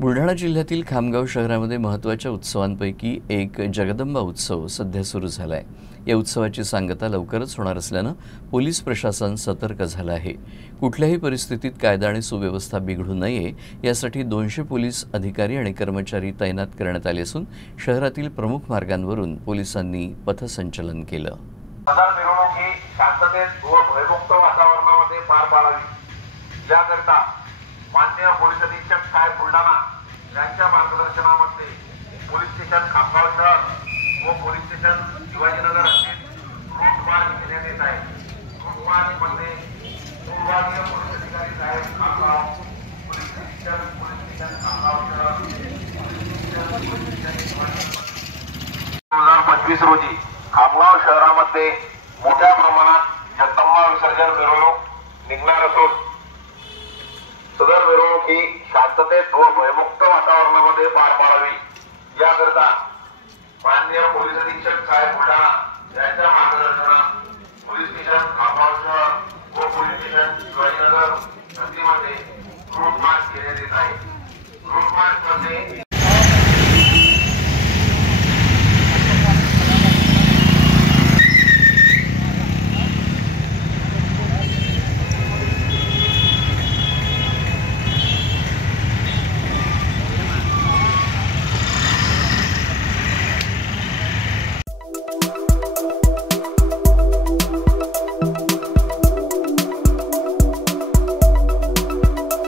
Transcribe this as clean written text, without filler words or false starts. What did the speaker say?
बुलढाणा जिल्ह्यातील खामगाव शहरामध्ये महत्त्वाच्या उत्सवांपैकी एक जगदंबा उत्सव सध्या सुरू झाला आहे। या उत्सवाची सांगता लवकरच होणार असल्यानं पोलीस प्रशासन सतर्क झालं आहे। कुठल्याही परिस्थितीत कायदा आणि सुव्यवस्था बिघडू नये यासाठी 200 पोलीस अधिकारी आणि कर्मचारी तैनात करण्यात आले असून शहरातील प्रमुख मार्गांवरून पोलिसांनी पथसंचलन केलं। मिरवणुकी शांततेत व भयमुक्त वातावरणामध्ये पार पाडावी याकरता माननीय पोलीस अधीक्षक साहेब बुलढाणा यांच्या मार्गदर्शनामध्ये पोलीस स्टेशन खामगाव शहर व पोलीस स्टेशन शिवाजीनगर असतील रूट मार्च घेण्यात येत आहे। रूट मार्च मध्ये विभागीय पोलीस अधिकारी साहेब खामगाव, पोलीस स्टेशन खामगाव शहर, पोलीस स्टेशन 2025 रोजी खामगाव शहरामध्ये मोठ्या प्रमाणात जगदंबा विसर्जन मिरवणूक निघणार असून सदर मिरवणूक ही शांततेत व भयमुक्त वातावरणामध्ये पार पाडावी याकरता माननीय पोलीस अधीक्षक साहेब बुलढाणा यांच्या मार्गदर्शनात पोलीस स्टेशन खामगाव शहर व पोलीस स्टेशन शिवाजीनगर